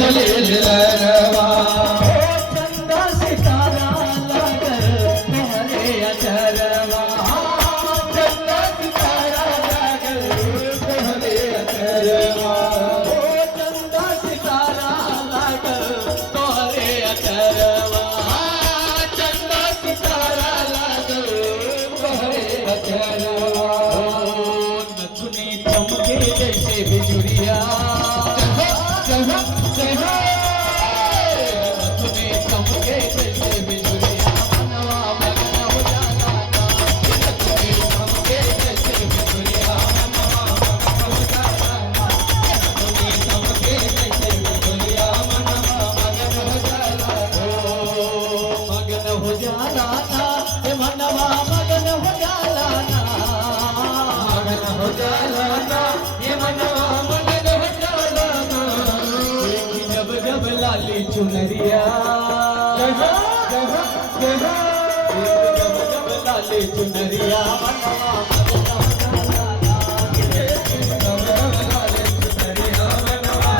चले दिलरवा चंदा सितारा लागल तोहरे अचरवा चंदा सितारा लागल तोहरे अचरवा चंदा सितारा लागल तोहरे अचरवा चंदा सितारा लागल तोहरे अचरवा नथुनी चमके जैसे बिजुरिया नथुनी चमके जैसे बिजुरिया मनवा मगन हो जाला नथुनी चमके जैसे बिजुरिया मनवा मगन हो जाला नथुनी चमके जैसे बिजुरिया मनवा मगन हो जाला मगन हो जाला हे मनवा मगन हो जाला मगन हो जाला हे मनवा मगन हो जाला जब जब लाली चुनरिया जब जब लाली चुनरिया मनवा